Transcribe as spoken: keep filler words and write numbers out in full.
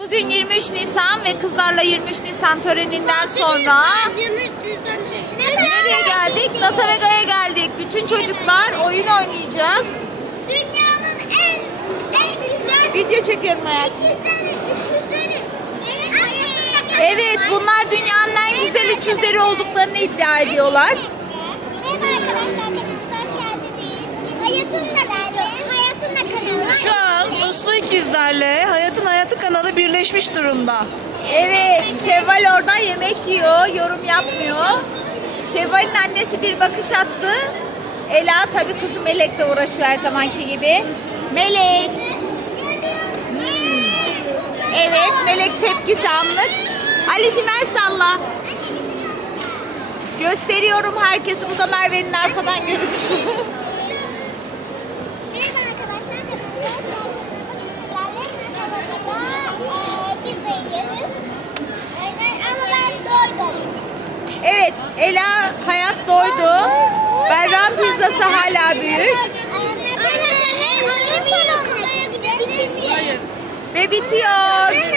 Bugün yirmi üç Nisan ve kızlarla yirmi üç Nisan töreninden sonra nereye geldik? Natavega'ya geldik. Bütün çocuklar oyun oynayacağız. Dünyanın en en güzel Video çekiyorum hayatım. iki tane, üç yüzleri. Evet, bunlar dünyanın en güzel üç yüzleri olduklarını iddia ediyorlar. Merhaba arkadaşlar, kanalımıza hoş geldiniz. Hayatımla kanalı, hayatımla kanalı. Şu an Uslu İkizlerle Hayatın Hayatı kanalı birleşmiş durumda. Evet, Şevval orada yemek yiyor, yorum yapmıyor. Şevval'in annesi bir bakış attı. Ela tabii kızı Melek'le uğraşıyor her zamanki gibi. Melek. Hmm. Evet, Melek tepkisi anlık. Ali'cim el salla. Gösteriyorum herkesi. Bu da Merve'nin arkadan görüntüsü. Merhaba arkadaşlar, kanalımıza hoş geldiniz. Bugün sizlerle Natavega'da pizza yiyoruz. Aynen, ama ben doydum. Evet, Ela hayat doydu. Berran pizzası hala büyük. Ve bitiyor.